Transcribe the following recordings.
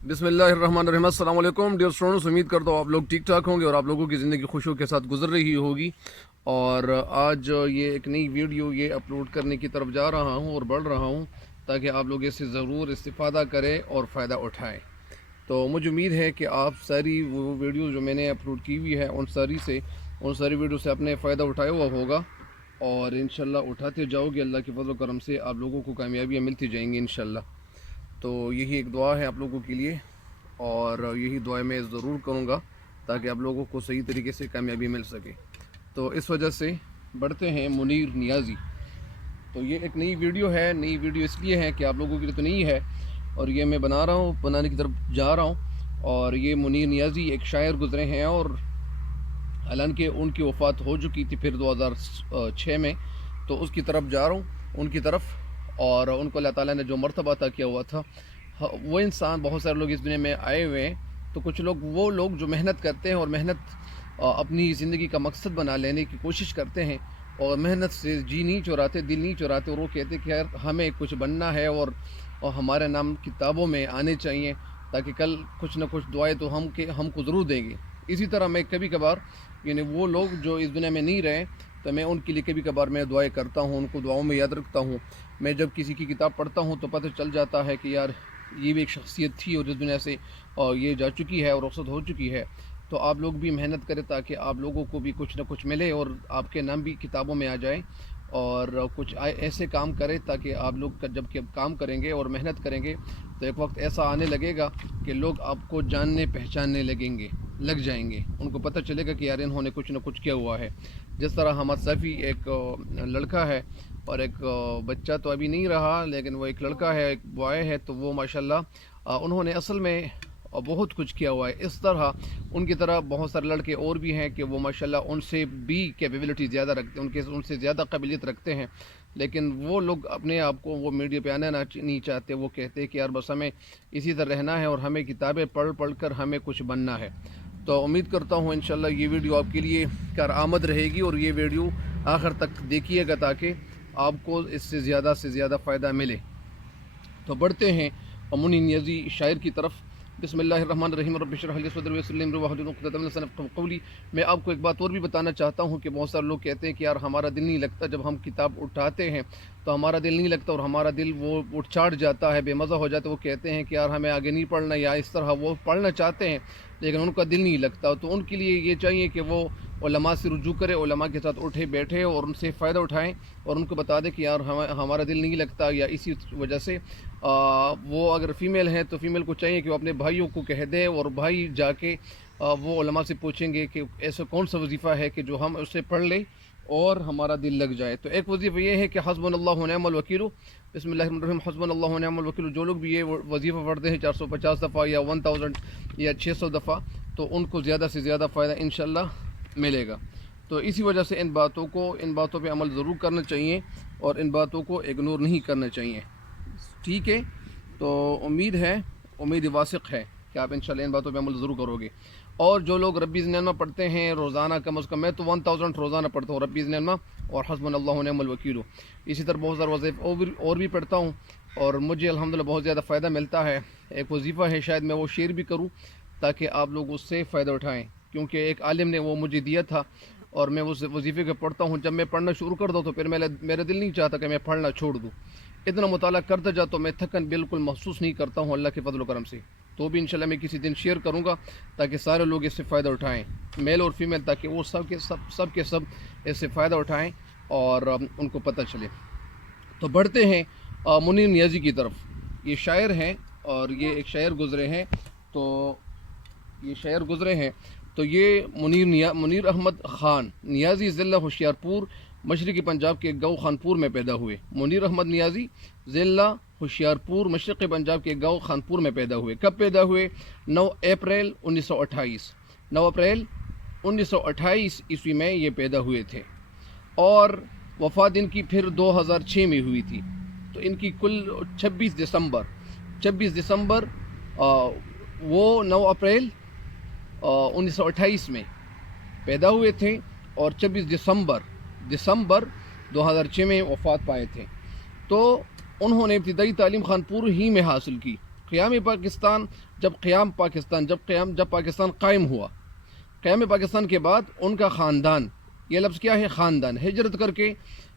بسم اللہ الرحمن الرحیم۔ السلام علیکم ڈیئر اسٹوڈنٹس، امید کرتا ہوں آپ لوگ ٹھیک ٹھاک ہوں گے اور آپ لوگوں کی زندگی خوشیوں کے ساتھ گزر رہی ہوگی۔ اور آج یہ ایک نئی ویڈیو یہ اپلوڈ کرنے کی طرف جا رہا ہوں اور بڑھ رہا ہوں تاکہ آپ لوگ اس سے ضرور استفادہ کریں اور فائدہ اٹھائیں۔ تو مجھے امید ہے کہ آپ ساری وہ ویڈیو جو میں نے اپلوڈ کی ہوئی ہے ان ساری ویڈیو سے اپنے فائدہ اٹھایا ہوا ہوگا، اور انشاءاللہ اٹھاتے جاؤ گے۔ اللہ کے فضل و کرم سے آپ لوگوں کو کامیابیاں ملتی جائیں گی انشاءاللہ۔ تو یہی ایک دعا ہے آپ لوگوں کے لیے، اور یہی دعا میں ضرور کروں گا تاکہ آپ لوگوں کو صحیح طریقے سے کامیابی مل سکے۔ تو اس وجہ سے بڑھتے ہیں منیر نیازی۔ تو یہ ایک نئی ویڈیو ہے، نئی ویڈیو اس لیے ہے کہ آپ لوگوں کے لیے تو نہیں ہے، اور یہ میں بنانے کی طرف جا رہا ہوں۔ اور یہ منیر نیازی ایک شاعر گزرے ہیں، اور حالانکہ ان کی وفات ہو چکی تھی پھر 2006 میں، تو اس کی طرف جا رہا ہوں، ان کی طرف۔ اور ان کو اللہ تعالیٰ نے جو مرتبہ عطا کیا ہوا تھا، وہ انسان، بہت سارے لوگ اس دنیا میں آئے ہوئے ہیں، تو کچھ لوگ وہ لوگ جو محنت کرتے ہیں اور محنت اپنی زندگی کا مقصد بنا لینے کی کوشش کرتے ہیں، اور محنت سے جی نہیں چراتے، دل نہیں چراتے، اور وہ کہتے کہ یار ہمیں کچھ بننا ہے اور ہمارے نام کتابوں میں آنے چاہیے تاکہ کل کچھ نہ کچھ دعائیں تو ہم کو ضرور دیں گے۔ اسی طرح میں کبھی کبھار یعنی وہ لوگ جو اس دنیا میں نہیں رہے، تو میں ان کے لیے کبھی کبھار میں دعائیں کرتا ہوں، ان کو دعاؤں میں یاد رکھتا ہوں۔ میں جب کسی کی کتاب پڑھتا ہوں تو پتہ چل جاتا ہے کہ یار یہ بھی ایک شخصیت تھی اور اس دنیا سے یہ جا چکی ہے اور رخصت ہو چکی ہے۔ تو آپ لوگ بھی محنت کریں تاکہ آپ لوگوں کو بھی کچھ نہ کچھ ملے اور آپ کے نام بھی کتابوں میں آ جائیں، اور کچھ ایسے کام کریں تاکہ آپ لوگ جب کہ کام کریں گے اور محنت کریں گے تو ایک وقت ایسا آنے لگے گا کہ لوگ آپ کو جاننے پہچاننے لگ جائیں گے، ان کو پتہ چلے گا کہ یار انہوں نے کچھ نہ کچھ کیا ہوا ہے۔ جس طرح حمد صافی ایک لڑکا ہے، اور ایک بچہ تو ابھی نہیں رہا، لیکن وہ ایک لڑکا ہے، ایک بوائے ہے، تو وہ ماشاءاللہ انہوں نے اصل میں بہت کچھ کیا ہوا ہے۔ اس طرح ان کی طرح بہت سارے لڑکے اور بھی ہیں کہ وہ ماشاءاللہ ان سے بھی کیپیبلٹی زیادہ رکھتے ہیں، ان سے زیادہ قابلیت رکھتے ہیں، لیکن وہ لوگ اپنے آپ کو وہ میڈیا پہ آنا نہیں چاہتے۔ وہ کہتے ہیں کہ یار بس ہمیں اسی طرح رہنا ہے اور ہمیں کتابیں پڑھ کر ہمیں کچھ بننا ہے۔ تو امید کرتا ہوں انشاءاللہ یہ ویڈیو آپ کے لیے کارآمد رہے گی، اور یہ ویڈیو آخر تک دیکھیے گا تاکہ آپ کو اس سے زیادہ فائدہ ملے۔ تو بڑھتے ہیں منیر نیازی شاعر کی طرف۔ بسم اللہ الرحمن الرحیم۔ رب اشرح لی صدری ویسر لی امری واحلل عقدۃ من لسانی یفقهوا قولی۔ میں آپ کو ایک بات اور بھی بتانا چاہتا ہوں کہ بہت سارے لوگ کہتے ہیں کہ یار ہمارا دل نہیں لگتا جب ہم کتاب اٹھاتے ہیں، تو ہمارا دل نہیں لگتا اور ہمارا دل وہ اٹھ چاٹ جاتا ہے، بے مزہ ہو جاتا ہے۔ وہ کہتے ہیں کہ یار ہمیں آگے نہیں پڑھنا، یا اس طرح وہ پڑھنا چاہتے ہیں لیکن ان کا دل نہیں لگتا۔ تو ان کے لیے یہ چاہیے کہ وہ علماء سے رجوع کرے، علماء کے ساتھ اٹھے بیٹھے اور ان سے فائدہ اٹھائیں، اور ان کو بتا دیں کہ یار ہمارا دل نہیں لگتا، یا اسی وجہ سے وہ اگر فیمیل ہیں تو فیمیل کو چاہیے کہ وہ اپنے بھائیوں کو کہہ دے، اور بھائی جا کے وہ علماء سے پوچھیں گے کہ ایسا کون سا وظیفہ ہے کہ جو ہم اسے پڑھ لیں اور ہمارا دل لگ جائے۔ تو ایک وظیفہ یہ ہے کہ حسبنا اللہ ونعم الوکیل۔ بسم اللہ الرحمن الرحیم۔ حسبنا اللہ ونعم الوکیل۔ جو لوگ بھی یہ وظیفہ پڑھتے ہیں 450 دفعہ یا 1000 یا 600 دفعہ، تو ان کو زیادہ سے زیادہ فائدہ انشاءاللہ ملے گا۔ تو اسی وجہ سے ان باتوں پہ عمل ضرور کرنا چاہیے، اور ان باتوں کو اگنور نہیں کرنا چاہیے، ٹھیک ہے؟ تو امید واثق ہے کہ آپ انشاءاللہ ان باتوں پہ عمل ضرور کرو گے۔ اور جو لوگ ربی ذنیمہ پڑھتے ہیں روزانہ، کم از کم میں تو 1000 روزانہ پڑھتا ہوں ربی ذنیمہ اور حسبنا اللہ ونعم الوکیل۔ اسی طرح بہت سارے وظیفے اور بھی پڑھتا ہوں، اور مجھے الحمدللہ بہت زیادہ فائدہ ملتا ہے۔ ایک وظیفہ ہے، شاید میں وہ شیئر بھی کروں تاکہ آپ لوگ اس سے فائدہ اٹھائیں، کیونکہ ایک عالم نے وہ مجھے دیا تھا، اور میں اس وظیفے کو پڑھتا ہوں۔ جب میں پڑھنا شروع کر دوں تو پھر میرا دل نہیں چاہتا کہ میں پڑھنا چھوڑ دوں۔ اتنا مطالعہ کرتا جاتا ہوں، میں تھکن بالکل محسوس نہیں کرتا ہوں اللہ کے فضل و کرم سے۔ تو بھی انشاءاللہ میں کسی دن شیئر کروں گا تاکہ سارے لوگ اس سے فائدہ اٹھائیں، میل اور فیمیل، تاکہ وہ سب کے سب اس سے فائدہ اٹھائیں اور ان کو پتہ چلے۔ تو بڑھتے ہیں منیر نیازی کی طرف۔ یہ شاعر ہیں اور یہ ایک شاعر گزرے ہیں، تو یہ منیر احمد خان نیازی ضلع ہوشیارپور مشرقی پنجاب کے گاؤں خانپور میں پیدا ہوئے۔ منیر احمد نیازی ضلع ہوشیارپور مشرقی پنجاب کے گاؤں خانپور میں پیدا ہوئے۔ کب پیدا ہوئے؟ 9 اپریل 1928۔ 9 اپریل 1928 عیسوی میں یہ پیدا ہوئے تھے، اور وفات ان کی پھر 2006 میں ہوئی تھی۔ تو ان کی کل 26 دسمبر وہ 9 اپریل 1928 میں پیدا ہوئے تھے، اور 26 دسمبر 2006 میں وفات پائے تھے۔ تو انہوں نے ابتدائی تعلیم خانپور ہی میں حاصل کی۔ جب پاکستان قائم ہوا، قیام پاکستان کے بعد ان کا خاندان، یہ لفظ کیا ہے؟ خاندان، ہجرت کر کے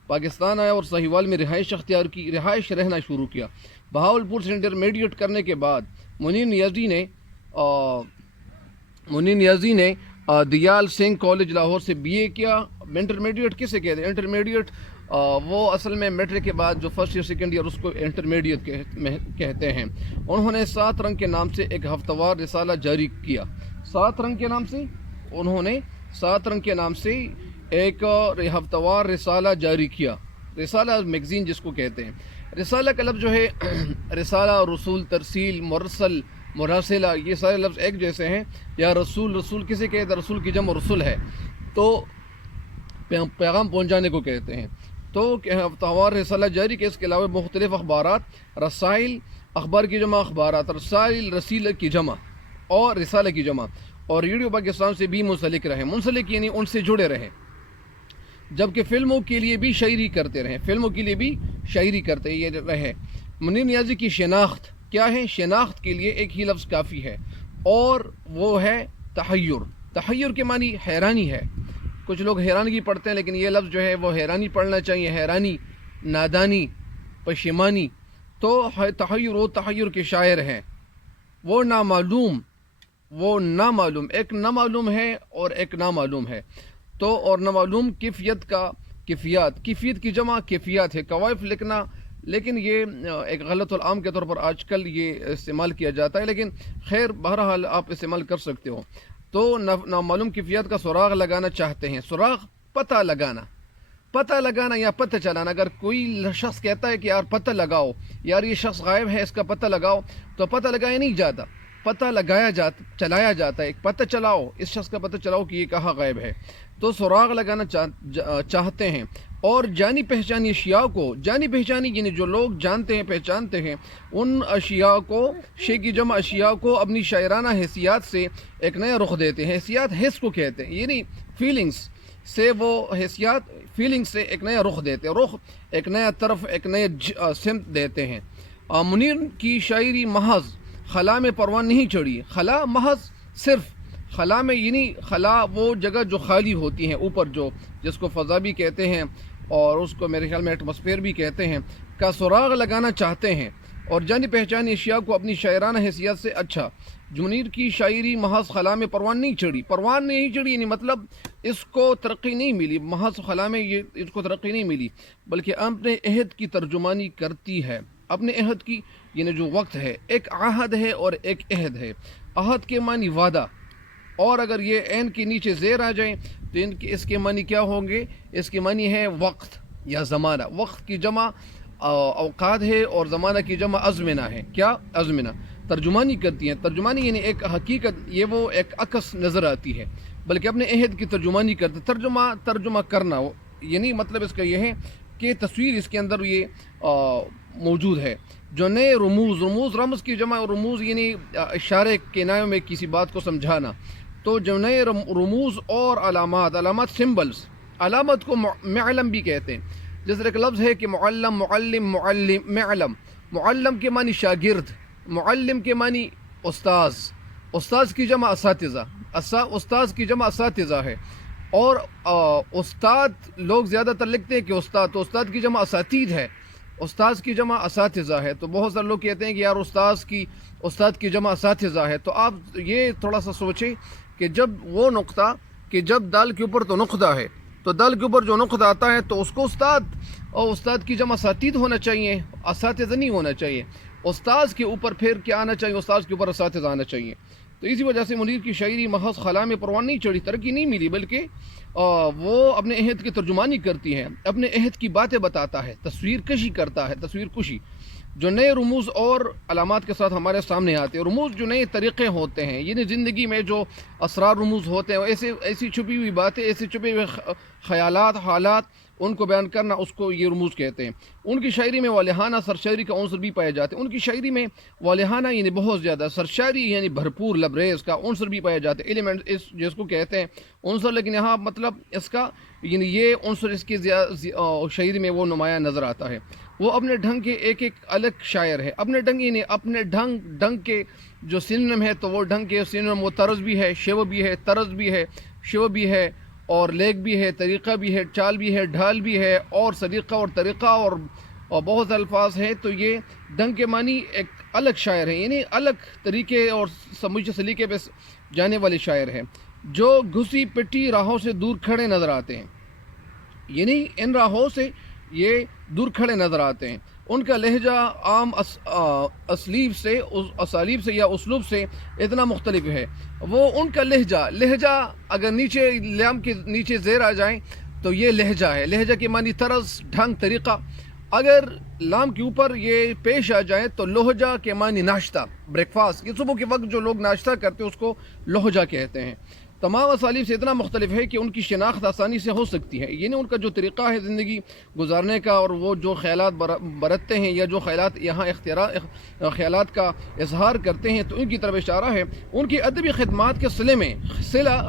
پاکستان آیا اور سہیوال میں رہائش اختیار کی، رہائش رہنا شروع کیا۔ بہاولپور سے انٹرمیڈیٹ کرنے کے بعد منیر نیازی نے دیال سنگھ کالج لاہور سے بی اے کیا۔ انٹرمیڈیٹ کسے کہتے ہیں؟ انٹرمیڈیٹ وہ اصل میں میٹرک کے بعد جو فرسٹ ایئر سیکنڈ ایئر اس کو انٹرمیڈیٹ کہتے ہیں۔ انہوں نے 7 رنگ کے نام سے ایک ہفتہ وار رسالہ جاری کیا۔ 7 رنگ کے نام سے انہوں نے 7 رنگ کے نام سے ایک ہفتہ وار رسالہ جاری کیا۔ رسالہ میگزین جس کو کہتے ہیں۔ رسالہ کا لفظ جو ہے رسالہ، رسول، ترسیل، مرسل، مراسلہ، یہ سارے لفظ ایک جیسے ہیں۔ یا رسول کسے کہتے ہیں؟ رسول کی جمع رسول ہے، تو پیغام پہنچانے کو کہتے ہیں۔ تو ہفتہ وار رسالہ جاری کیا۔ اس کے علاوہ مختلف اخبارات، رسائل، اخبار کی جمع اخبارات، رسائل رسیلہ کی جمع اور رسالہ کی جمع، اور ریڈیو پاکستان سے بھی منسلک رہے۔ منسلک یعنی ان سے جڑے رہے، جبکہ فلموں کے لیے بھی شاعری کرتے رہے۔ منیر نیازی کی شناخت کیا ہے؟ شناخت کے لیے ایک ہی لفظ کافی ہے، اور وہ ہے تحیر۔ تحیر کے معنی حیرانی ہے۔ کچھ لوگ حیرانگی پڑھتے ہیں، لیکن یہ لفظ جو ہے وہ حیرانی پڑھنا چاہیے، حیرانی، نادانی، پشیمانی۔ تو تحیر کے شاعر ہیں۔ وہ نامعلوم، ایک نامعلوم ہے اور ایک نامعلوم ہے۔ تو اور نامعلوم کیفیت کی جمع کیفیات ہے۔ قوائف لکھنا، لیکن یہ ایک غلط العام کے طور پر آج کل یہ استعمال کیا جاتا ہے، لیکن خیر بہرحال آپ استعمال کر سکتے ہو۔ تو نامعلوم کیفیات کا سراغ لگانا چاہتے ہیں۔ سراغ، پتہ لگانا یا پتہ چلانا۔ اگر کوئی شخص کہتا ہے کہ یار پتہ لگاؤ، یار یہ شخص غائب ہے، اس کا پتہ لگاؤ، تو پتہ لگایا نہیں جاتا، پتہ چلایا جاتا ہے۔ پتہ چلاؤ، اس شخص کا پتہ چلاؤ کہ یہ کہاں غائب ہے۔ تو سراغ لگانا چاہتے ہیں۔ اور جانی پہچانی اشیاء کو، جانی پہچانی یعنی جو لوگ جانتے ہیں، پہچانتے ہیں، ان اشیاء کو، شے کی جمع اشیاء کو اپنی شاعرانہ حیثیت سے ایک نیا رخ دیتے ہیں۔ حیثیت حس کو کہتے ہیں، یعنی فیلنگز سے ایک نیا رخ دیتے ہیں، ایک نیا طرف، ایک نیا سمت دیتے ہیں۔ منیر کی شاعری محض خلا میں پروان نہیں چڑھی۔ خلا محض صرف، خلا میں یعنی خلا وہ جگہ جو خالی ہوتی ہیں، اوپر جو جس کو فضا بھی کہتے ہیں اور اس کو میرے خیال میں ایٹماسفیئر بھی کہتے ہیں، کا سراغ لگانا چاہتے ہیں، اور جانی پہچانی اشیاء کو اپنی شاعرانہ حیثیت سے اچھا۔ منیر کی شاعری محض خلا میں پروان نہیں چڑھی یعنی مطلب اس کو ترقی نہیں ملی، محض خلا میں اس کو ترقی نہیں ملی، بلکہ اپنے عہد کی ترجمانی کرتی ہے۔ اپنے عہد کی یعنی جو وقت ہے، ایک عہد ہے اور ایک عہد ہے۔ عہد کے معنی وعدہ، اور اگر یہ عین کے نیچے زیر آ جائیں تو اس کے معنی کیا ہوں گے؟ اس کے معنی ہے وقت یا زمانہ۔ وقت کی جمع اوقات ہے اور زمانہ کی جمع ازمنہ ہے۔ کیا؟ ازمنہ۔ ترجمانی کرتی ہیں۔ ترجمانی یعنی ایک حقیقت، یہ وہ ایک عکس نظر آتی ہے، بلکہ اپنے عہد کی ترجمانی کرتے۔ ترجمہ کرنا یعنی مطلب اس کا یہ ہے کہ تصویر اس کے اندر یہ موجود ہے۔ جو نئے رموز کی جمع، رموز یعنی اشارے کنایوں میں کسی بات کو سمجھانا۔ تو جو نئے رموز اور علامات سمبلز، علامت کو معلم بھی کہتے ہیں۔ جیسے ایک لفظ ہے کہ معلم، معلم۔ معلم کے معنی شاگرد، معلم کے معنی استاذ کی جمع اساتذہ، استاذ کی جمع اساتذہ ہے۔ اور استاد لوگ زیادہ تر لکھتے ہیں کہ استاد، تو استاد کی جمع اساتید ہے، استاذ کی جمع اساتذہ ہے۔ تو بہت سارے لوگ کہتے ہیں کہ یار استاد کی جمع اساتذہ ہے۔ تو آپ یہ تھوڑا سا سوچیں کہ جب وہ نقطہ، کہ جب دال کے اوپر تو نقطہ ہے، تو دال کے اوپر جو نقطہ آتا ہے تو اس کو استاد کی جمع اساتید ہونا چاہیے، اساتذہ نہیں ہونا چاہیے۔ استاذ کے اوپر پھر کیا آنا چاہیے؟ استاذ کے اوپر اساتذہ آنا چاہیے۔ تو اسی وجہ سے منیر کی شاعری محض خلا میں پروان نہیں چڑھی، ترقی نہیں ملی، بلکہ وہ اپنے عہد کی ترجمانی کرتی ہے، اپنے عہد کی باتیں بتاتا ہے، تصویر کشی کرتا ہے، تصویر کشی۔ جو نئے رموز اور علامات کے ساتھ ہمارے سامنے آتے ہیں، رموز جو نئے طریقے ہوتے ہیں، یعنی زندگی میں جو اسرار رموز ہوتے ہیں، ایسی چھپی ہوئی باتیں، ایسے چھپے ہوئے خیالات، حالات، ان کو بیان کرنا، اس کو یہ رموز کہتے ہیں۔ ان کی شاعری میں والہانہ سرشاری کا عنصر بھی پائے جاتے ہیں۔ ان کی شاعری میں والہانہ یعنی بہت زیادہ، سرشاری یعنی بھرپور، لبریز کا عنصر بھی پائے جاتے ہیں، ایلیمنٹ جس کو کہتے ہیں عنصر، لیکن یہاں مطلب اس کا یعنی یہ عنصر اس کی شاعری میں وہ نمایاں نظر آتا ہے۔ وہ اپنے ڈھنگ کے ایک الگ شاعر ہے. اپنے ڈھنگ ہی نہیں، اپنے ڈھنگ کے جو سینونم ہے تو وہ ڈھنگ کے سینونم، وہ طرز بھی ہے، شیو بھی ہے، طرز بھی ہے، شیو بھی ہے، اور لیک بھی ہے، طریقہ بھی ہے، چال بھی ہے، ڈھال بھی ہے، اور سلیقہ اور طریقہ اور بہت الفاظ ہیں. تو یہ ڈھنگ کے معنی ایک الگ شاعر ہے، یعنی الگ طریقے اور سمجھ سلیقے پہ جانے والے شاعر ہیں، جو گھسی پٹی راہوں سے دور کھڑے نظر آتے ہیں. یعنی ان راہوں سے یہ دور کھڑے نظر آتے ہیں. ان کا لہجہ عام اسالیب سے یا اسلوب سے اتنا مختلف ہے. وہ ان کا لہجہ اگر نیچے لام کے نیچے زیر آ جائیں تو یہ لہجہ ہے. لہجہ کے معنی طرز، ڈھنگ، طریقہ. اگر لام کے اوپر یہ پیش آ جائیں تو لہجہ کے معنی ناشتہ، بریک فاسٹ. یہ صبح کے وقت جو لوگ ناشتہ کرتے ہیں اس کو لہجہ کہتے ہیں. تمام اسالیب سے اتنا مختلف ہے کہ ان کی شناخت آسانی سے ہو سکتی ہے. یعنی ان کا جو طریقہ ہے زندگی گزارنے کا، اور وہ جو خیالات برتتے ہیں یا جو خیالات یہاں خیالات کا اظہار کرتے ہیں، تو ان کی طرف اشارہ ہے. ان کی ادبی خدمات کے صلے میں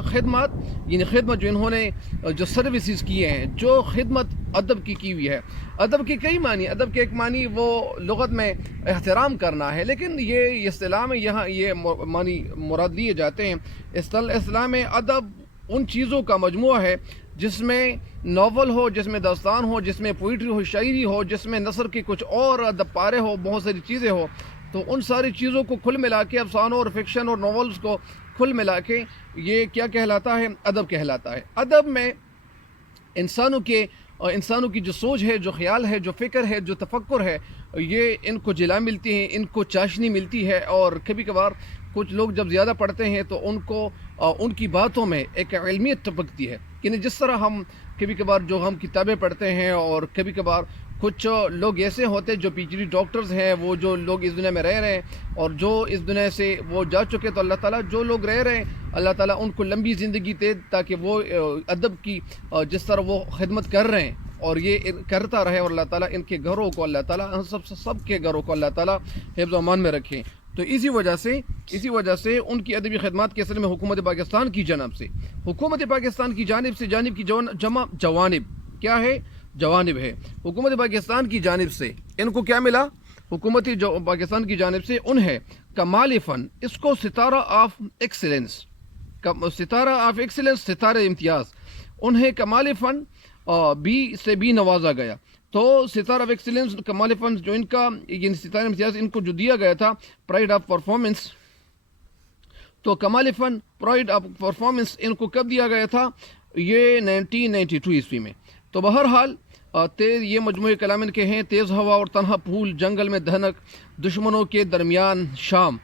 خدمات، یعنی خدمت جو انہوں نے جو سروسز کیے ہیں، جو خدمت ادب کی ہوئی ہے. ادب کے کئی معنی، ادب کے ایک معنی وہ لغت میں احترام کرنا ہے، لیکن یہ اصطلاح میں یہاں یہ معنی مراد لیے جاتے ہیں. اصطلاح میں ادب ان چیزوں کا مجموعہ ہے جس میں ناول ہو، جس میں داستان ہو، جس میں پوئٹری ہو، شاعری ہو، جس میں نثر کے کچھ اور ادب پارے ہو، بہت ساری چیزیں ہو. تو ان ساری چیزوں کو کھل ملا کے، افسانوں اور فکشن اور ناولز کو کھل ملا کے یہ کیا کہلاتا ہے؟ ادب کہلاتا ہے. ادب میں انسانوں کی جو سوچ ہے، جو خیال ہے، جو فکر ہے، جو تفکر ہے، یہ ان کو جلا ملتی ہے، ان کو چاشنی ملتی ہے. اور کبھی کبھار کچھ لوگ جب زیادہ پڑھتے ہیں تو ان کی باتوں میں ایک علمیت ٹپکتی ہے. یعنی جس طرح ہم کبھی کبھار جو ہم کتابیں پڑھتے ہیں، اور کبھی کبھار کچھ لوگ ایسے ہوتے ہیں جو پی ایچ ڈی ڈاکٹرز ہیں، وہ جو لوگ اس دنیا میں رہ رہے ہیں اور جو اس دنیا سے وہ جا چکے، تو اللہ تعالیٰ جو لوگ رہ رہے ہیں اللہ تعالیٰ ان کو لمبی زندگی دے، تاکہ وہ ادب کی جس طرح وہ خدمت کر رہے ہیں اور یہ کرتا رہے، اور اللہ تعالیٰ ان کے گھروں کو، اللہ تعالیٰ سب کے گھروں کو اللہ تعالیٰ حفظ و امان میں رکھیں. تو اسی وجہ سے ان کی ادبی خدمات کے سلسلے میں حکومت پاکستان کی جانب سے جانب کی جمع جوانب کیا ہے؟ جوانب ہے. حکومت پاکستان کی جانب سے ان کو کیا ملا؟ حکومت پاکستان کی جانب سے انہیں کمال فن، اس کو ستارہ آف ایکسیلنس، ستارہ امتیاز، انہیں کمال فن بھی نوازا گیا. تو ستارہ آف ایکسیلنس، کمال فن جو ان کا، یعنی ستارہ امتیاز ان کو جو دیا گیا تھا، پرائڈ آف پرفارمنس. تو کمال فن، پرائڈ آف پرفارمنس ان کو کب دیا گیا تھا؟ یہ 1992 عیسوی میں. تو بہرحال یہ مجموعے کلام ان کے ہیں: تیز ہوا اور تنہا پھول، جنگل میں دھنک، دشمنوں کے درمیان شام،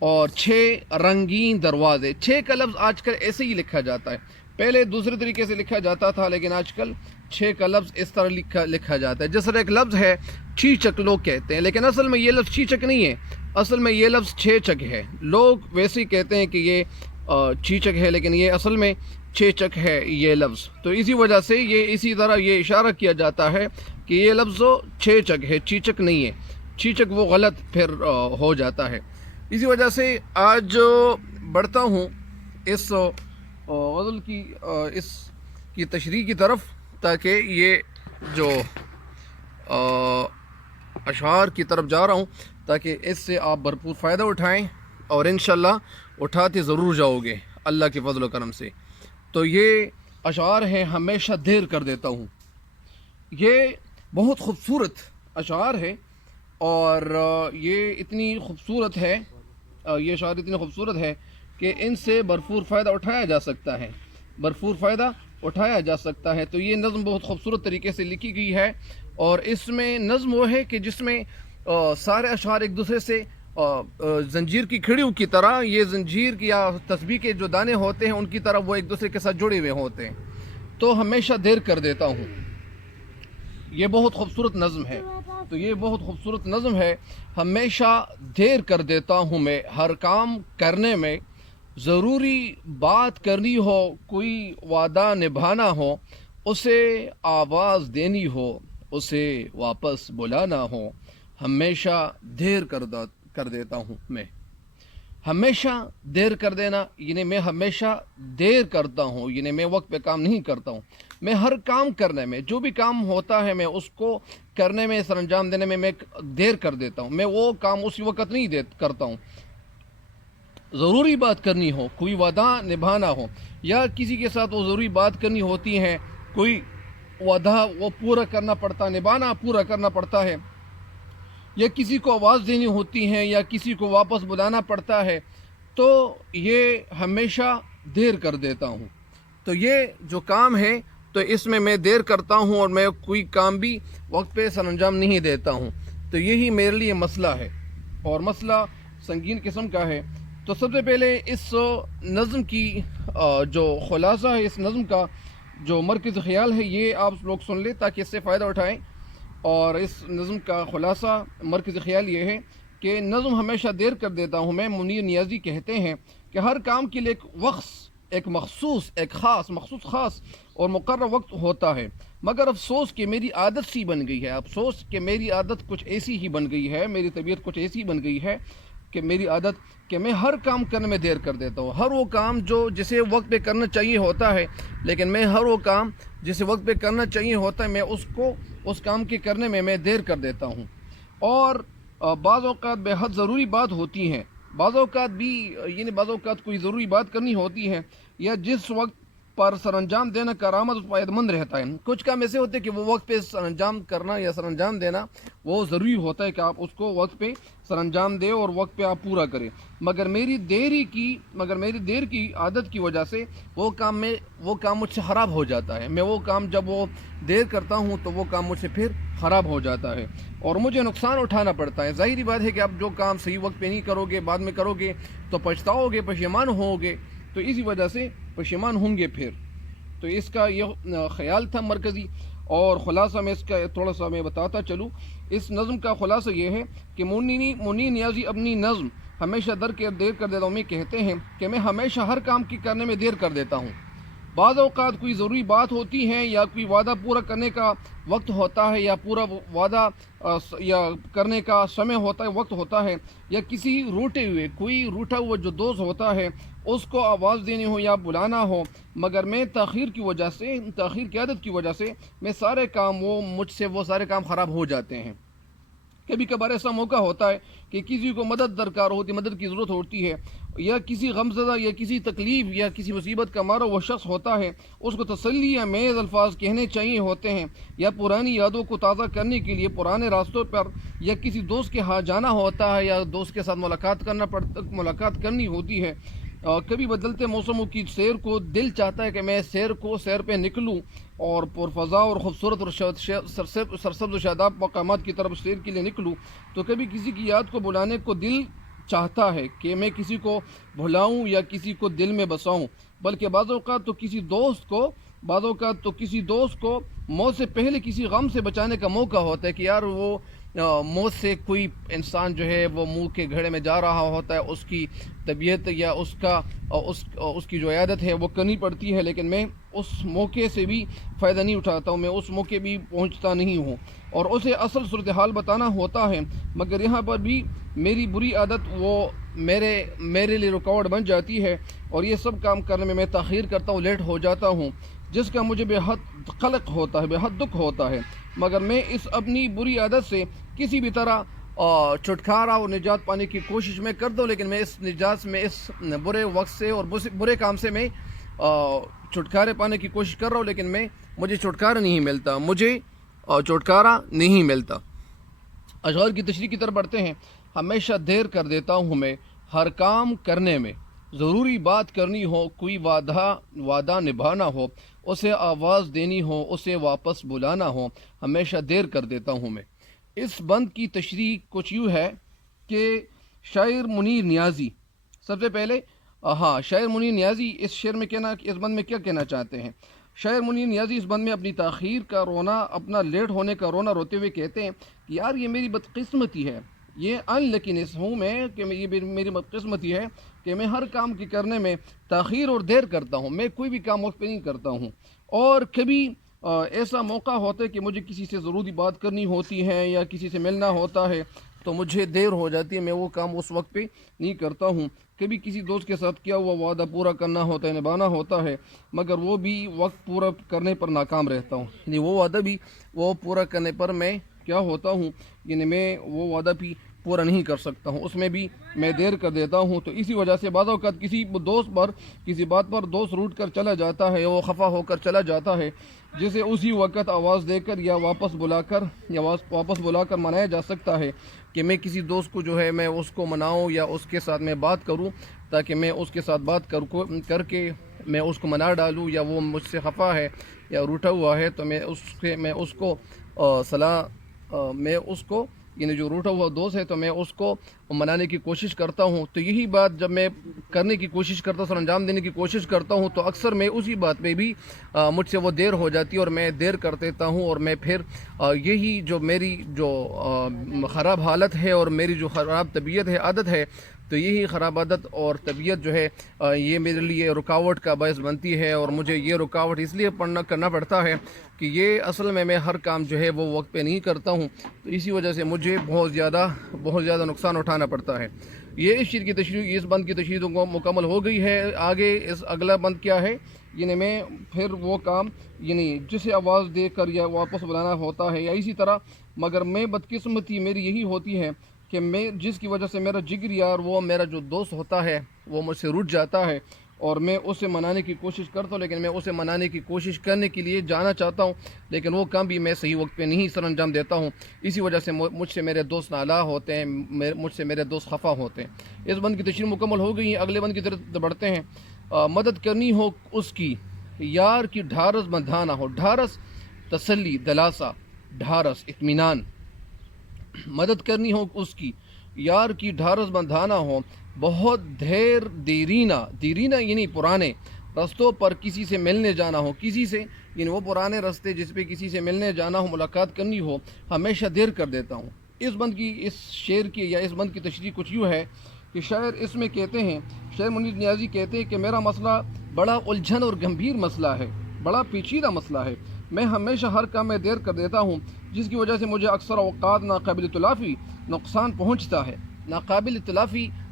اور 6 رنگین دروازے. 6 کا لفظ آج کل ایسے ہی لکھا جاتا ہے، پہلے دوسرے طریقے سے لکھا جاتا تھا، لیکن آج کل 6 کا لفظ اس طرح لکھا جاتا ہے. جس طرح ایک لفظ ہے چیچک، لوگ کہتے ہیں، لیکن اصل میں یہ لفظ چیچک نہیں ہے، اصل میں یہ لفظ چھیچک ہے. لوگ ویسے ہی کہتے ہیں کہ یہ چیچک ہے، لیکن یہ اصل میں چھیچک ہے یہ لفظ. تو اسی وجہ سے اسی طرح یہ اشارہ کیا جاتا ہے کہ یہ لفظ چھیچک ہے، چیچک نہیں ہے. چیچک وہ غلط پھر ہو جاتا ہے. اسی وجہ سے آج بڑھتا ہوں اس غزل کی تشریح کی طرف، تاکہ یہ جو اشعار کی طرف جا رہا ہوں، تاکہ اس سے آپ بھرپور فائدہ اٹھائیں، اور انشاءاللہ اٹھاتے ضرور جاؤ گے اللہ کے فضل و کرم سے. تو یہ اشعار ہیں ہمیشہ دیر کر دیتا ہوں. یہ بہت خوبصورت اشعار ہے، اور یہ اتنی خوبصورت ہے، یہ اشعار اتنی خوبصورت ہے کہ ان سے بھرپور فائدہ اٹھایا جا سکتا ہے. تو یہ نظم بہت خوبصورت طریقے سے لکھی گئی ہے، اور اس میں نظم وہ ہے کہ جس میں سارے اشعار ایک دوسرے سے زنجیر کی کھڑیوں کی طرح، یہ زنجیر کی یا تسبیح کے جو دانے ہوتے ہیں ان کی طرح وہ ایک دوسرے کے ساتھ جڑے ہوئے ہوتے ہیں. تو ہمیشہ دیر کر دیتا ہوں، یہ بہت خوبصورت نظم ہے. تو یہ بہت خوبصورت نظم ہے: ہمیشہ دیر کر دیتا ہوں میں ہر کام کرنے میں، ضروری بات کرنی ہو، کوئی وعدہ نبھانا ہو، اسے آواز دینی ہو، اسے واپس بلانا ہو، ہمیشہ دیر کر دیتا ہوں میں. ہمیشہ دیر کر دینا، یعنی میں ہمیشہ دیر کرتا ہوں، یعنی میں وقت پہ کام نہیں کرتا ہوں. میں ہر کام کرنے میں، جو بھی کام ہوتا ہے میں اس کو کرنے میں، سر انجام دینے میں دیر کر دیتا ہوں. میں وہ کام اسی وقت نہیں کرتا ہوں. ضروری بات کرنی ہو، کوئی وعدہ نبھانا ہو، یا کسی کے ساتھ وہ ضروری بات کرنی ہوتی ہے، کوئی وعدہ وہ پورا کرنا پڑتا، نبھانا پورا کرنا پڑتا ہے، یا کسی کو آواز دینی ہوتی ہے، یا کسی کو واپس بلانا پڑتا ہے، تو یہ ہمیشہ دیر کر دیتا ہوں. تو یہ جو کام ہے تو اس میں دیر کرتا ہوں، اور میں کوئی کام بھی وقت پہ سر انجام نہیں دیتا ہوں. تو یہی میرے لیے مسئلہ ہے، اور مسئلہ سنگین قسم کا ہے. تو سب سے پہلے اس نظم کی جو خلاصہ ہے، اس نظم کا جو مرکز خیال ہے، یہ آپ لوگ سن لیں تاکہ اس سے فائدہ اٹھائیں. اور اس نظم کا خلاصہ مرکز خیال یہ ہے کہ نظم ہمیشہ دیر کر دیتا ہوں میں. منیر نیازی کہتے ہیں کہ ہر کام کے لیے ایک مخصوص خاص اور مقرر وقت ہوتا ہے، مگر افسوس کہ میری عادت سی بن گئی ہے. افسوس کہ میری عادت کچھ ایسی ہی بن گئی ہے، میری طبیعت کچھ ایسی بن گئی ہے کہ میری عادت کہ میں ہر کام کرنے میں دیر کر دیتا ہوں. ہر وہ کام جسے وقت پہ کرنا چاہیے ہوتا ہے، لیکن میں ہر وہ کام جسے وقت پہ کرنا چاہیے ہوتا ہے میں اس کام کے کرنے میں دیر کر دیتا ہوں. اور بعض اوقات بے حد ضروری بات ہوتی ہیں، بعض اوقات کوئی ضروری بات کرنی ہوتی ہے، یا جس وقت پر سر انجام دینا کارآمد اور فائدہ مند رہتا ہے. کچھ کام ایسے ہوتے ہیں کہ وہ وقت پہ سر انجام کرنا یا سر انجام دینا وہ ضروری ہوتا ہے کہ آپ اس کو وقت پہ سر انجام دیں اور وقت پہ آپ پورا کریں. مگر میری دیر کی عادت کی وجہ سے وہ کام مجھ سے خراب ہو جاتا ہے. میں وہ کام جب وہ دیر کرتا ہوں تو وہ کام مجھ سے پھر خراب ہو جاتا ہے، اور مجھے نقصان اٹھانا پڑتا ہے. ظاہری بات ہے کہ آپ جو کام صحیح وقت پہ نہیں کرو گے، بعد میں کرو گے تو پچھتاؤ گے، پشیمان ہو گے. تو اسی وجہ سے پشیمان ہوں گے پھر. تو اس کا یہ خیال تھا مرکزی. اور خلاصہ میں اس کا تھوڑا سا میں بتاتا چلوں. اس نظم کا خلاصہ یہ ہے کہ منیر نیازی اپنی نظم ہمیشہ دیر کر دیتا ہوں میں کہتے ہیں کہ میں ہمیشہ ہر کام کی کرنے میں دیر کر دیتا ہوں. بعض اوقات کوئی ضروری بات ہوتی ہے، یا کوئی وعدہ پورا کرنے کا وقت ہوتا ہے، یا پورا وعدہ یا کرنے کا سمے ہوتا ہے، وقت ہوتا ہے، یا کوئی روٹا ہوا جو دوست ہوتا ہے اس کو آواز دینی ہو یا بلانا ہو، مگر میں تاخیر کی عادت کی وجہ سے مجھ سے وہ سارے کام خراب ہو جاتے ہیں. کبھی کبھار ایسا موقع ہوتا ہے کہ کسی کو مدد کی ضرورت ہوتی ہے، یا کسی غمزدہ یا کسی تکلیف یا کسی مصیبت کا مارا وہ شخص ہوتا ہے، اس کو تسلی یا محض الفاظ کہنے چاہیے ہوتے ہیں، یا پرانی یادوں کو تازہ کرنے کے لیے پرانے راستوں پر یا کسی دوست کے ہاں جانا ہوتا ہے، یا دوست کے ساتھ ملاقات کرنی ہوتی ہے. کبھی بدلتے موسموں کی سیر کو دل چاہتا ہے کہ میں سیر پہ نکلوں اور پرفضا اور خوبصورت اور سرسبز و شاداب مقامات کی طرف سیر کے لیے نکلوں. تو کبھی کسی کی یاد کو بلانے کو دل چاہتا ہے کہ میں کسی کو بھلاؤں یا کسی کو دل میں بساؤں. بلکہ بعض اوقات تو کسی دوست کو موت سے پہلے کسی غم سے بچانے کا موقع ہوتا ہے کہ یار وہ موت سے کوئی انسان جو ہے وہ منہ کے گھڑے میں جا رہا ہوتا ہے، اس کی طبیعت یا اس کی جو عیادت ہے وہ کرنی پڑتی ہے، لیکن میں اس موقع سے بھی فائدہ نہیں اٹھاتا ہوں، میں اس موقع بھی پہنچتا نہیں ہوں اور اسے اصل صورتحال بتانا ہوتا ہے. مگر یہاں پر بھی میری بری عادت وہ میرے لیے رکاوٹ بن جاتی ہے، اور یہ سب کام کرنے میں تاخیر کرتا ہوں، لیٹ ہو جاتا ہوں، جس کا مجھے بے حد قلق ہوتا ہے، بے حد دکھ ہوتا ہے. مگر میں اس اپنی بری عادت سے کسی بھی طرح چھٹکارا اور نجات پانے کی کوشش میں کر دوں، لیکن میں اس برے وقت سے اور برے کام سے میں چھٹکارے پانے کی کوشش کر رہا ہوں، لیکن مجھے چھٹکارا نہیں ملتا. اشعار کی تشریح کی طرف بڑھتے ہیں. ہمیشہ دیر کر دیتا ہوں میں ہر کام کرنے میں، ضروری بات کرنی ہو، کوئی وعدہ نبھانا ہو، اسے آواز دینی ہو، اسے واپس بلانا ہو، ہمیشہ دیر کر دیتا ہوں میں. اس بند کی تشریح کچھ یوں ہے کہ شاعر منیر نیازی سب سے پہلے شاعر منیر نیازی اس بند میں کیا کہنا چاہتے ہیں. شاعر منیر نیازی اس بند میں اپنی تاخیر کا رونا، اپنا لیٹ ہونے کا رونا روتے ہوئے کہتے ہیں کہ یار یہ میری بدقسمتی ہے، یہ انلکینس ہوں میں کہ یہ میری بدقسمتی ہے کہ میں ہر کام کی کرنے میں تاخیر اور دیر کرتا ہوں، میں کوئی بھی کام وقت پہ نہیں کرتا ہوں. اور کبھی ایسا موقع ہوتا ہے کہ مجھے کسی سے ضروری بات کرنی ہوتی ہے یا کسی سے ملنا ہوتا ہے، تو مجھے دیر ہو جاتی ہے، میں وہ کام اس وقت پہ نہیں کرتا ہوں۔ کبھی کسی دوست کے ساتھ کیا ہوا وعدہ پورا کرنا ہوتا ہے، نبھانا ہوتا ہے، مگر وہ بھی وقت پورا کرنے پر ناکام رہتا ہوں، یعنی وہ وعدہ بھی وہ پورا کرنے پر میں کیا ہوتا ہوں، یعنی میں وہ وعدہ بھی پورا نہیں کر سکتا ہوں، اس میں بھی میں دیر کر دیتا ہوں۔ تو اسی وجہ سے بعض اوقات کسی دوست پر کسی بات پر دوست روٹ کر چلا جاتا ہے، وہ خفا ہو کر چلا جاتا ہے، جسے اسی وقت آواز دے کر یا واپس بلا کر منایا جا سکتا ہے کہ میں کسی دوست کو جو ہے میں اس کو مناؤں یا اس کے ساتھ میں بات کروں، تاکہ میں اس کے ساتھ بات کر کے میں اس کو منا ڈالوں، یا وہ مجھ سے خفا ہے یا روٹھا ہوا ہے تو میں اس کو میں اس کو یعنی جو روٹھا ہوا دوست ہے تو میں اس کو منانے کی کوشش کرتا ہوں۔ تو یہی بات جب میں کرنے کی کوشش کرتا ہوں، سر انجام دینے کی کوشش کرتا ہوں، تو اکثر میں اسی بات پہ بھی مجھ سے وہ دیر ہو جاتی ہے اور میں دیر کر دیتا ہوں، اور میں پھر یہی جو میری جو خراب حالت ہے اور میری جو خراب طبیعت ہے، عادت ہے، تو یہی خراب عادت اور طبیعت جو ہے یہ میرے لیے رکاوٹ کا باعث بنتی ہے، اور مجھے یہ رکاوٹ اس لیے کرنا پڑتا ہے کہ یہ اصل میں ہر کام جو ہے وہ وقت پہ نہیں کرتا ہوں، تو اسی وجہ سے مجھے بہت زیادہ نقصان اٹھانا پڑتا ہے۔ یہ اس چیز کی تشریح، اس بند کی تشریح کو مکمل ہو گئی ہے۔ آگے اس اگلا بند کیا ہے، یعنی میں پھر وہ کام یعنی جسے آواز دے کر یا واپس بلانا ہوتا ہے یا اسی طرح، مگر میں بدقسمتی میری یہی ہوتی ہے کہ میں جس کی وجہ سے میرا جگر یار وہ میرا جو دوست ہوتا ہے وہ مجھ سے روٹھ جاتا ہے، اور میں اسے منانے کی کوشش کرتا ہوں، لیکن میں اسے منانے کی کوشش کرنے کے لیے جانا چاہتا ہوں، لیکن وہ کام بھی میں صحیح وقت پہ نہیں سر انجام دیتا ہوں۔ اسی وجہ سے مجھ سے میرے دوست نالاں ہوتے ہیں، مجھ سے میرے دوست خفا ہوتے ہیں۔ اس بند کی تشریح مکمل ہو گئی ہے، اگلے بند کی طرف بڑھتے ہیں۔ مدد کرنی ہو اس کی، یار کی ڈھارس بندھانا ہو، ڈھارس تسلی، دلاسا، ڈھارس اطمینان، مدد کرنی ہو اس کی، یار کی ڈھارس بندھانا ہو، بہت دیرینہ یعنی پرانے رستوں پر کسی سے ملنے جانا ہو، کسی سے یعنی وہ پرانے رستے جس پہ کسی سے ملنے جانا ہو، ملاقات کرنی ہو، ہمیشہ دیر کر دیتا ہوں۔ اس شعر کی یا اس بند کی تشریح کچھ یوں ہے کہ شاعر اس میں کہتے ہیں، شاعر منیر نیازی کہتے ہیں کہ میرا مسئلہ بڑا الجھن اور گمبھیر مسئلہ ہے، بڑا پیچیدہ مسئلہ ہے، میں ہمیشہ ہر کام میں دیر کر دیتا ہوں، جس کی وجہ سے مجھے اکثر اوقات ناقابل تلافی نقصان پہنچتا ہے،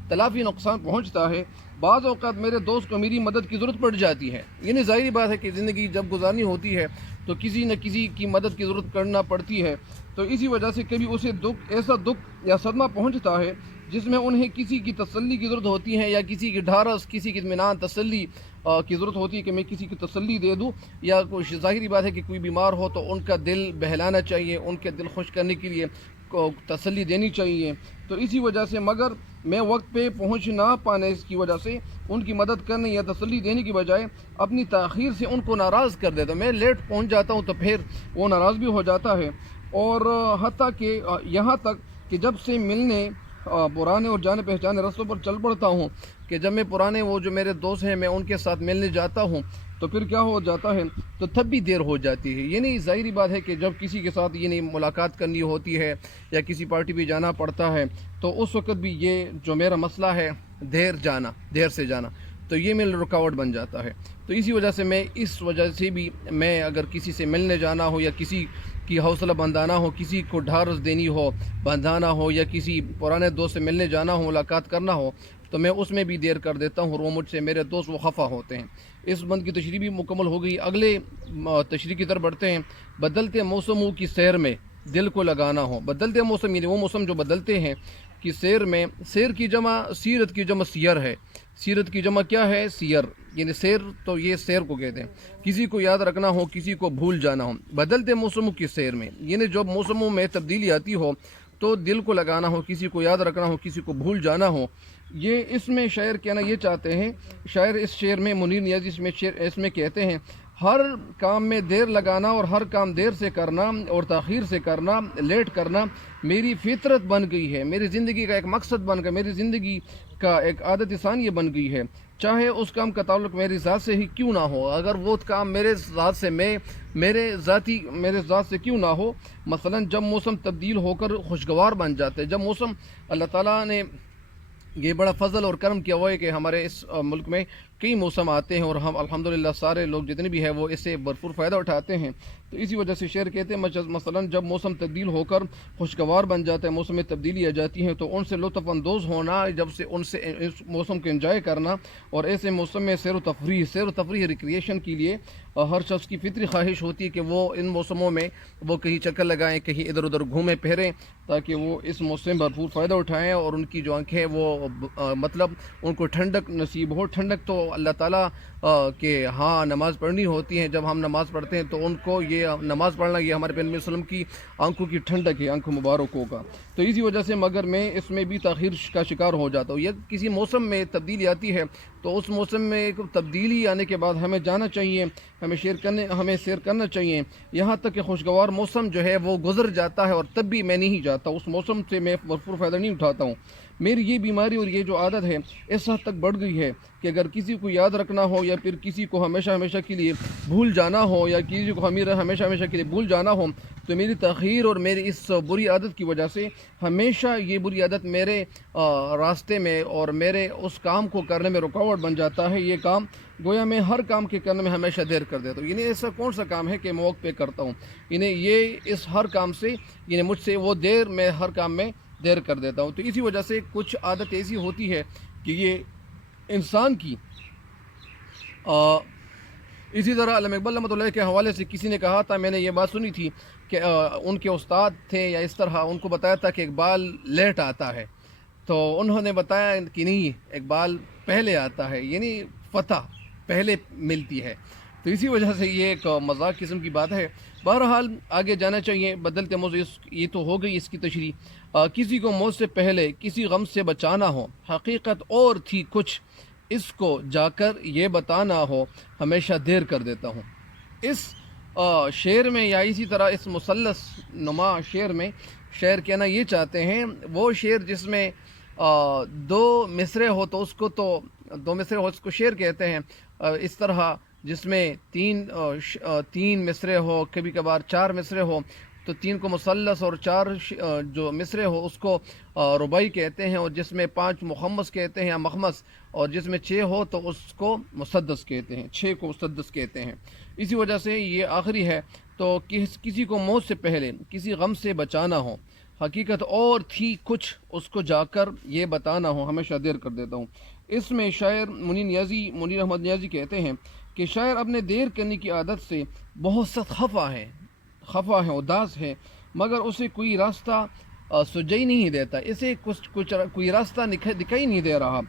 تلافی نقصان پہنچتا ہے۔ بعض اوقات میرے دوست کو میری مدد کی ضرورت پڑ جاتی ہے، یعنی ظاہری بات ہے کہ زندگی جب گزارنی ہوتی ہے تو کسی نہ کسی کی مدد کی ضرورت کرنا پڑتی ہے، تو اسی وجہ سے کبھی اسے ایسا دکھ یا صدمہ پہنچتا ہے جس میں انہیں کسی کی تسلی کی ضرورت ہوتی ہے، یا کسی کی ڈھارس، کسی کی اطمینان، تسلی کی ضرورت ہوتی ہے کہ میں کسی کی تسلی دے دوں، یا کوئی ظاہری بات ہے کہ کوئی بیمار ہو تو ان کا دل بہلانا چاہیے، ان کے دل خوش کرنے کے لیے تسلی دینی چاہیے۔ تو اسی وجہ سے مگر میں وقت پہ پہنچ نہ پانے کی وجہ سے ان کی مدد کرنے یا تسلی دینے کی بجائے اپنی تاخیر سے ان کو ناراض کر دیتا ہوں، میں لیٹ پہنچ جاتا ہوں تو پھر وہ ناراض بھی ہو جاتا ہے، اور حتیٰ کہ یہاں تک کہ جب سے ملنے پرانے اور جانے پہچانے رستوں پر چل پڑتا ہوں، کہ جب میں پرانے وہ جو میرے دوست ہیں میں ان کے ساتھ ملنے جاتا ہوں تو پھر کیا ہو جاتا ہے، تو تب بھی دیر ہو جاتی ہے۔ یعنی ظاہری بات ہے کہ جب کسی کے ساتھ یعنی ملاقات کرنی ہوتی ہے یا کسی پارٹی پہ جانا پڑتا ہے تو اس وقت بھی یہ جو میرا مسئلہ ہے دیر سے جانا، تو یہ میرا رکاوٹ بن جاتا ہے۔ تو اسی وجہ سے اس وجہ سے بھی میں اگر کسی سے ملنے جانا ہو یا کسی کی حوصلہ بندھانا ہو، کسی کو ڈھارس دینی ہو، بندھانا ہو، یا کسی پرانے دوست سے ملنے جانا ہو، ملاقات کرنا ہو، تو میں اس میں بھی دیر کر دیتا ہوں، اور وہ مجھ سے میرے دوست وہ خفا ہوتے ہیں۔ اس بند کی تشریح بھی مکمل ہو گئی، اگلے تشریح کی طرف بڑھتے ہیں۔ بدلتے موسموں کی سیر میں دل کو لگانا ہو، بدلتے موسم یعنی وہ موسم جو بدلتے ہیں کہ سیر میں، سیر کی جمع سیرت کی جمع سیر ہے، سیرت کی جمع کیا ہے، سیر، یعنی سیر تو یہ سیر کو کہتے ہیں، کسی کو یاد رکھنا ہو، کسی کو بھول جانا ہو، بدلتے موسموں کی سیر میں، یعنی جب موسموں میں تبدیلی آتی ہو تو دل کو لگانا ہو، کسی کو یاد رکھنا ہو، کسی کو بھول جانا ہو۔ یہ اس میں شاعر کہنا یہ چاہتے ہیں، شاعر اس شعر میں منیر نیازی اس میں کہتے ہیں، ہر کام میں دیر لگانا اور ہر کام دیر سے کرنا اور تاخیر سے کرنا، لیٹ کرنا میری فطرت بن گئی ہے، میری زندگی کا ایک مقصد بن گیا، میری زندگی کا ایک عادت ثانیہ بن گئی ہے، چاہے اس کام کا تعلق میری ذات سے ہی کیوں نہ ہو، اگر وہ کام میرے ذات سے کیوں نہ ہو۔ مثلا جب موسم تبدیل ہو کر خوشگوار بن جاتے، جب موسم اللہ تعالیٰ نے یہ بڑا فضل اور کرم کیا ہوا ہے کہ ہمارے اس ملک میں کئی موسم آتے ہیں اور ہم الحمدللہ سارے لوگ جتنے بھی ہیں وہ اس سے بھرپور فائدہ اٹھاتے ہیں. تو اسی وجہ سے شعر کہتے ہیں مثلا جب موسم تبدیل ہو کر خوشگوار بن جاتا ہے، موسم میں تبدیلی آ جاتی ہے، تو ان سے لطف اندوز ہونا، جب سے ان سے اس موسم کو انجوائے کرنا، اور ایسے موسم میں سیر و تفریح ریکریشن کے لیے ہر شخص کی فطری خواہش ہوتی ہے کہ وہ ان موسموں میں وہ کہیں چکر لگائیں، کہیں ادھر ادھر گھومیں پھریں، تاکہ وہ اس موسم میں بھرپور فائدہ اٹھائیں اور ان کی جو آنکھیں وہ مطلب ان کو ٹھنڈک نصیب ہو. ٹھنڈک تو اللہ تعالیٰ کہ ہاں نماز پڑھنی ہوتی ہے، جب ہم نماز پڑھتے ہیں تو ان کو یہ نماز پڑھنا یہ ہمارے پیغمبر صلی اللہ علیہ وسلم کی آنکھوں کی ٹھنڈک ہے، آنکھوں مبارکوں کا. تو اسی وجہ سے مگر میں اس میں بھی تاخیر کا شکار ہو جاتا ہوں. یہ کسی موسم میں تبدیلی آتی ہے تو اس موسم میں تبدیلی آنے کے بعد ہمیں جانا چاہیے، ہمیں سیر کرنا چاہیے، یہاں تک کہ خوشگوار موسم جو ہے وہ گزر جاتا ہے اور تب بھی میں نہیں جاتا، اس موسم سے میں بھرپور فائدہ نہیں اٹھاتا ہوں. میری یہ بیماری اور یہ جو عادت ہے اس حد تک بڑھ گئی ہے کہ اگر کسی کو یاد رکھنا ہو یا پھر کسی کو ہمیشہ کے لیے بھول جانا ہو یا کسی کو ہمیشہ کے لیے بھول جانا ہو، تو میری تاخیر اور میری اس بری عادت کی وجہ سے ہمیشہ یہ بری عادت میرے راستے میں اور میرے اس کام کو کرنے میں رکاوٹ بن جاتا ہے. یہ کام گویا میں ہر کام کے کرنے میں ہمیشہ دیر کر دیتا ہوں. یعنی ایسا کون سا کام ہے کہ میں وقت پہ کرتا ہوں؟ یعنی یہ اس ہر کام سے یعنی مجھ سے وہ میں ہر کام میں دیر کر دیتا ہوں. تو اسی وجہ سے کچھ عادت ایسی ہوتی ہے کہ یہ انسان کی اسی طرح علامہ اقبال رحمۃ اللہ کے حوالے سے کسی نے کہا تھا، میں نے یہ بات سنی تھی کہ ان کے استاد تھے یا اس طرح ان کو بتایا تھا کہ اقبال لیٹ آتا ہے، تو انہوں نے بتایا کہ نہیں، اقبال پہلے آتا ہے، یعنی فتح پہلے ملتی ہے. تو اسی وجہ سے یہ ایک مذاق قسم کی بات ہے. بہرحال آگے جانا چاہیے. بدلتے موضوع یہ تو ہو گئی اس کی تشریح. کسی کو موت سے پہلے کسی غم سے بچانا ہو، حقیقت اور تھی کچھ، اس کو جا کر یہ بتانا ہو، ہمیشہ دیر کر دیتا ہوں. اس شعر میں یا اسی طرح اس مثلث نما شعر میں شاعر کہنا یہ چاہتے ہیں، وہ شعر جس میں دو مصرے ہو تو اس کو دو مصرے ہو اس کو شعر کہتے ہیں. اس طرح جس میں تین مصرے ہو، کبھی کبھار 4 مصرے ہو، تو 3 کو مثلث اور 4 جو مصرے ہو اس کو رباعی کہتے ہیں، اور جس میں 5 مخمس کہتے ہیں یا مخمس، اور جس میں 6 ہو تو اس کو مسدس کہتے ہیں، 6 کو مسدس کہتے ہیں. اسی وجہ سے یہ آخری ہے. تو کسی کو موت سے پہلے کسی غم سے بچانا ہو، حقیقت اور تھی کچھ، اس کو جا کر یہ بتانا ہو، ہمیشہ دیر کر دیتا ہوں. اس میں شاعر منیر احمد نیازی کہتے ہیں کہ شاعر اپنے دیر کرنے کی عادت سے بہت سخت خفا ہے، اداس ہے، مگر اسے کوئی راستہ سجائی نہیں دیتا، اسے کوئی راستہ دکھائی نہیں دے رہا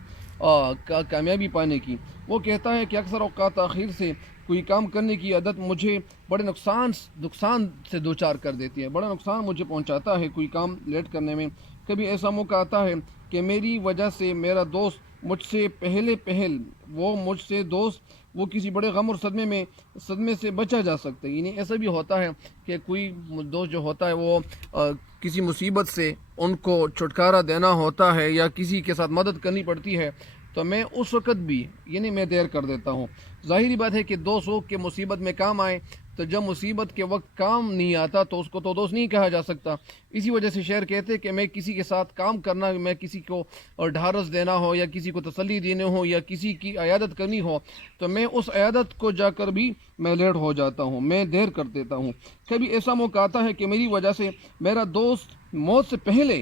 کامیابی پانے کی. وہ کہتا ہے کہ اکثر اوقات تاخیر سے کوئی کام کرنے کی عادت مجھے بڑے نقصان سے دوچار کر دیتی ہے، بڑا نقصان مجھے پہنچاتا ہے کوئی کام لیٹ کرنے میں. کبھی ایسا موقع آتا ہے کہ میری وجہ سے میرا دوست مجھ سے وہ کسی بڑے غم اور صدمے سے بچا جا سکتا ہے. یعنی ایسا بھی ہوتا ہے کہ کوئی دوست جو ہوتا ہے وہ کسی مصیبت سے ان کو چھٹکارا دینا ہوتا ہے یا کسی کے ساتھ مدد کرنی پڑتی ہے، تو میں اس وقت بھی یعنی میں دیر کر دیتا ہوں. ظاہری بات ہے کہ دوست ہو کہ مصیبت میں کام آئے، تو جب مصیبت کے وقت کام نہیں آتا تو اس کو تو دوست نہیں کہا جا سکتا. اسی وجہ سے شعر کہتے کہ میں کسی کے ساتھ کام کرنا، میں کسی کو ڈھارس دینا ہو یا کسی کو تسلی دینے ہو یا کسی کی عیادت کرنی ہو، تو میں اس عیادت کو جا کر بھی میں لیٹ ہو جاتا ہوں، میں دیر کر دیتا ہوں. کبھی ایسا موقع آتا ہے کہ میری وجہ سے میرا دوست موت سے پہلے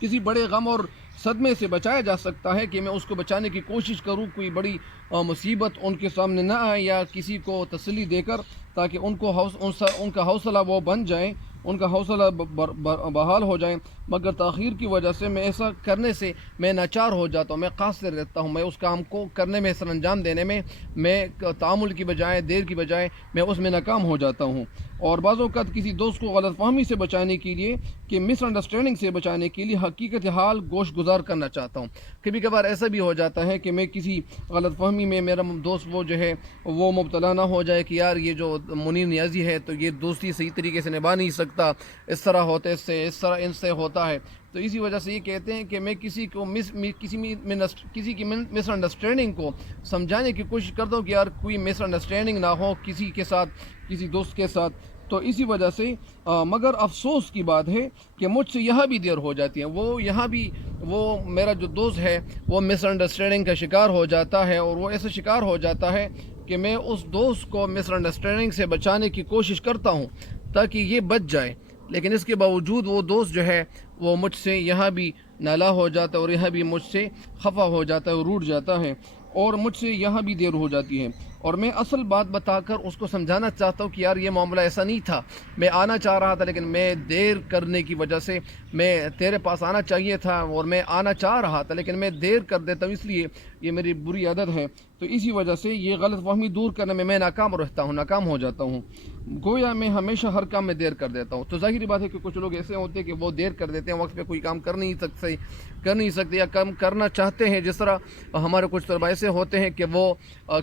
کسی بڑے غم اور صدمے سے بچایا جا سکتا ہے کہ میں اس کو بچانے کی کوشش کروں، کوئی بڑی مصیبت ان کے سامنے نہ آئے، یا کسی کو تسلی دے کر تاکہ ان کا حوصلہ وہ بن جائیں، ان کا حوصلہ بحال ہو جائیں. مگر تاخیر کی وجہ سے میں ایسا کرنے سے میں ناچار ہو جاتا ہوں، میں قاصر رہتا ہوں، میں اس کام کو کرنے میں، سر انجام دینے میں میں تعامل کی بجائے، دیر کی بجائے میں اس میں ناکام ہو جاتا ہوں. اور بعض اوقات کسی دوست کو غلط فہمی سے بچانے کے لیے، کہ مس انڈرسٹینڈنگ سے بچانے کے لیے حقیقت حال گوش گزار کرنا چاہتا ہوں. کبھی کبھار ایسا بھی ہو جاتا ہے کہ میں کسی غلط فہمی میں میرا دوست وہ جو ہے وہ مبتلا نہ ہو جائے کہ یار یہ جو منیر نیازی ہے تو یہ دوستی صحیح طریقے سے نبھا نہیں سکتا، اس طرح ان سے ہوتا ہے. تو اسی وجہ سے یہ کہتے ہیں کہ میں کسی کی مس انڈرسٹینڈنگ کو سمجھانے کی کوشش کرتا ہوں کہ یار کوئی مس انڈرسٹینڈنگ نہ ہو کسی کے ساتھ، کسی دوست کے ساتھ. تو اسی وجہ سے مگر افسوس کی بات ہے کہ مجھ سے یہاں بھی دیر ہو جاتی ہے. وہ یہاں بھی وہ میرا جو دوست ہے وہ مس انڈرسٹینڈنگ کا شکار ہو جاتا ہے, اور وہ ایسے شکار ہو جاتا ہے کہ میں اس دوست کو مس انڈرسٹینڈنگ سے بچانے کی کوشش کرتا ہوں تاکہ یہ بچ جائے, لیکن اس کے باوجود وہ دوست جو ہے وہ مجھ سے یہاں بھی نالا ہو جاتا ہے, اور یہاں بھی مجھ سے خفا ہو جاتا ہے, اور روٹ جاتا ہے, اور مجھ سے یہاں بھی دیر ہو جاتی ہے. اور میں اصل بات بتا کر اس کو سمجھانا چاہتا ہوں کہ یار یہ معاملہ ایسا نہیں تھا, میں آنا چاہ رہا تھا لیکن میں دیر کرنے کی وجہ سے, میں تیرے پاس آنا چاہیے تھا اور میں آنا چاہ رہا تھا لیکن میں دیر کر دیتا ہوں, اس لیے یہ میری بری عادت ہے. تو اسی وجہ سے یہ غلط فہمی دور کرنے میں ناکام رہتا ہوں, ناکام ہو جاتا ہوں. گویا میں ہمیشہ ہر کام میں دیر کر دیتا ہوں. تو ظاہری بات ہے کہ کچھ لوگ ایسے ہوتے ہیں کہ وہ دیر کر دیتے ہیں, وقت پہ کوئی کام کر نہیں سکتے یا کام کرنا چاہتے ہیں. جس طرح ہمارے کچھ طلباء ایسے ہوتے ہیں کہ وہ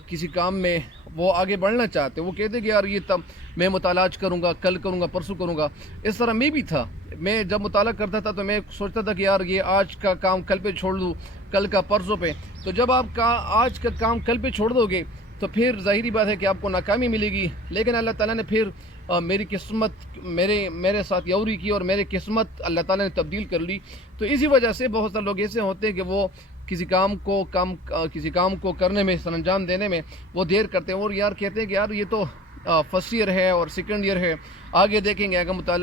کسی کام میں وہ آگے بڑھنا چاہتے ہیں, وہ کہتے ہیں کہ یار یہ تب میں مطالعہ کروں گا, کل کروں گا, پرسوں کروں گا. اس طرح میں بھی تھا, میں جب مطالعہ کرتا تھا تو میں سوچتا تھا کہ یار یہ آج کا کام کل پہ چھوڑ دوں, کل کا پرسوں پہ. تو جب آپ آج کا کام کل پہ چھوڑ دو گے تو پھر ظاہری بات ہے کہ آپ کو ناکامی ملے گی. لیکن اللہ تعالیٰ نے پھر میری قسمت میرے ساتھ یوری کی, اور میری قسمت اللہ تعالیٰ نے تبدیل کر لی. تو اسی وجہ سے بہت سارے لوگ ایسے ہوتے ہیں کہ وہ کسی کام کو کرنے میں, سر انجام دینے میں وہ دیر کرتے ہیں, اور یار کہتے ہیں کہ یار یہ تو فرسٹ ایئر ہے اور سیکنڈ ایئر ہے, آگے دیکھیں گے,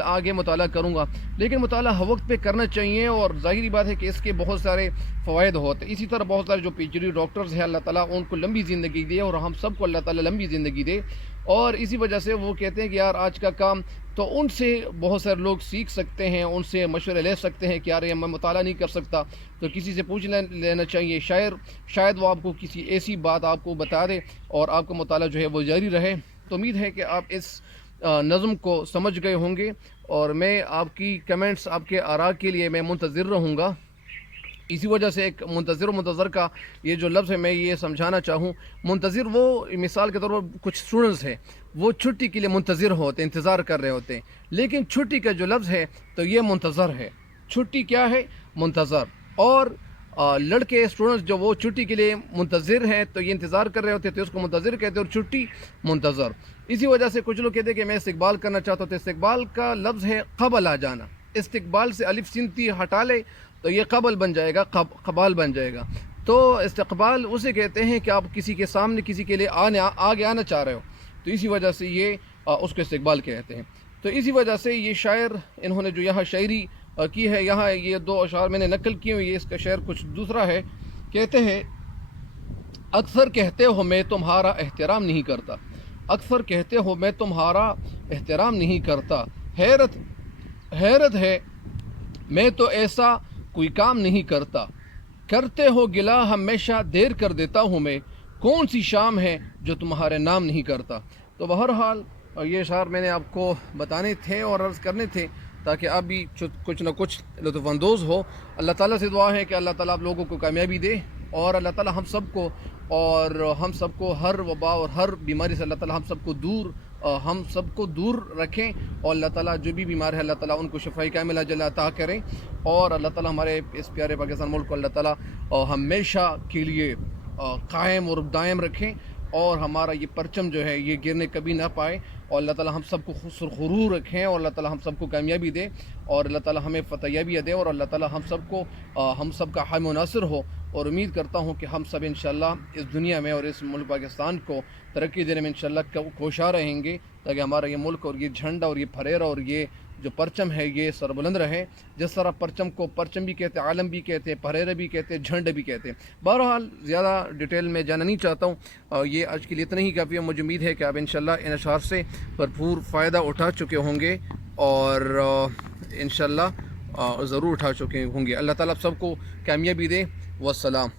آگے مطالعہ کروں گا. لیکن مطالعہ وقت پہ کرنا چاہیے, اور ظاہری بات ہے کہ اس کے بہت سارے فوائد ہوتے ہیں. اسی طرح بہت سارے جو پی ایچ ڈی ڈاکٹرز ہیں, اللہ تعالیٰ ان کو لمبی زندگی دے, اور ہم سب کو اللہ تعالیٰ لمبی زندگی دے. اور اسی وجہ سے وہ کہتے ہیں کہ یار آج کا کام, تو ان سے بہت سارے لوگ سیکھ سکتے ہیں, ان سے مشورے لے سکتے ہیں کہ یار میں مطالعہ نہیں کر سکتا تو کسی سے پوچھ لینا چاہیے. شاید وہ آپ کو کسی ایسی بات آپ کو بتا دے اور آپ کا مطالعہ جو ہے وہ جاری رہے. تو امید ہے کہ آپ اس نظم کو سمجھ گئے ہوں گے, اور میں آپ کی کمنٹس, آپ کے آراء کے لیے میں منتظر رہوں گا. اسی وجہ سے ایک منتظر کا یہ جو لفظ ہے میں یہ سمجھانا چاہوں. منتظر وہ مثال کے طور پر کچھ اسٹوڈنٹس ہیں وہ چھٹی کے لیے منتظر ہوتے ہیں, انتظار کر رہے ہوتے ہیں, لیکن چھٹی کا جو لفظ ہے تو یہ منتظر ہے. چھٹی کیا ہے؟ منتظر. اور لڑکے اسٹوڈنٹس جو وہ چھٹی کے لیے منتظر ہیں تو یہ انتظار کر رہے ہوتے ہیں, تو اس کو منتظر کہتے ہیں, اور چھٹی منتظر. اسی وجہ سے کچھ لوگ کہتے ہیں کہ میں استقبال کرنا چاہتا ہوں, تو استقبال کا لفظ ہے قبل آ جانا. استقبال سے الف سین تی ہٹا لے تو یہ قبل بن جائے گا, قبال بن جائے گا. تو استقبال اسے کہتے ہیں کہ آپ کسی کے سامنے کسی کے لیے آگے آنا چاہ رہے ہو, تو اسی وجہ سے یہ اس کو استقبال کہتے ہیں. تو اسی وجہ سے یہ شاعر انہوں نے جو یہاں شاعری کی ہے, یہاں یہ دو اشعار میں نے نقل کیے ہوئے, اس کا شعر کچھ دوسرا ہے. کہتے ہیں اکثر کہتے ہو میں تمہارا احترام نہیں کرتا, اکثر کہتے ہو میں تمہارا احترام نہیں کرتا, حیرت ہے میں تو ایسا کوئی کام نہیں کرتا, کرتے ہو گلا ہمیشہ دیر کر دیتا ہوں میں, کون سی شام ہے جو تمہارے نام نہیں کرتا. تو بہرحال یہ اشعار میں نے آپ کو بتانے تھے اور عرض کرنے تھے تاکہ آپ بھی کچھ نہ کچھ لطف اندوز ہو. اللہ تعالیٰ سے دعا ہے کہ اللہ تعالیٰ آپ لوگوں کو کامیابی دے, اور اللہ تعالیٰ ہم سب کو ہر وبا اور ہر بیماری سے اللہ تعالیٰ ہم سب کو دور رکھیں, اور اللہ تعالیٰ جو بھی بیمار ہے اللہ تعالیٰ ان کو شفائی کاملہ عاجلہ عطا کریں, اور اللہ تعالیٰ ہمارے اس پیارے پاکستان ملک کو اللہ تعالیٰ ہمیشہ کے لیے قائم اور دائم رکھیں, اور ہمارا یہ پرچم جو ہے یہ گرنے کبھی نہ پائے, اور اللہ تعالیٰ ہم سب کو سرخرو رکھیں, اور اللہ تعالیٰ ہم سب کو کامیابی دے, اور اللہ تعالیٰ ہمیں فتح یابی دے, اور اللہ تعالیٰ ہم سب کا حامی و ناصر ہو. اور امید کرتا ہوں کہ ہم سب انشاءاللہ اس دنیا میں اور اس ملک پاکستان کو ترقی دینے میں انشاءاللہ کوشاں رہیں گے, تاکہ ہمارا یہ ملک اور یہ جھنڈا اور یہ پھریرا اور یہ جو پرچم ہے یہ سربلند رہے. جس طرح پرچم کو پرچم بھی کہتے ہیں, عالم بھی کہتے ہیں, پھریرا بھی کہتے ہیں, جھنڈ بھی کہتے ہیں. بہرحال زیادہ ڈیٹیل میں جانا نہیں چاہتا ہوں, یہ آج کے لیے اتنا ہی کافی ہے. مجھے امید ہے کہ آپ انشاءاللہ ان اشعار سے بھرپور فائدہ اٹھا چکے ہوں گے, اور انشاءاللہ ضرور اٹھا چکے ہوں گے. اللہ تعالیٰ آپ سب کو کامیابی دے. والسلام.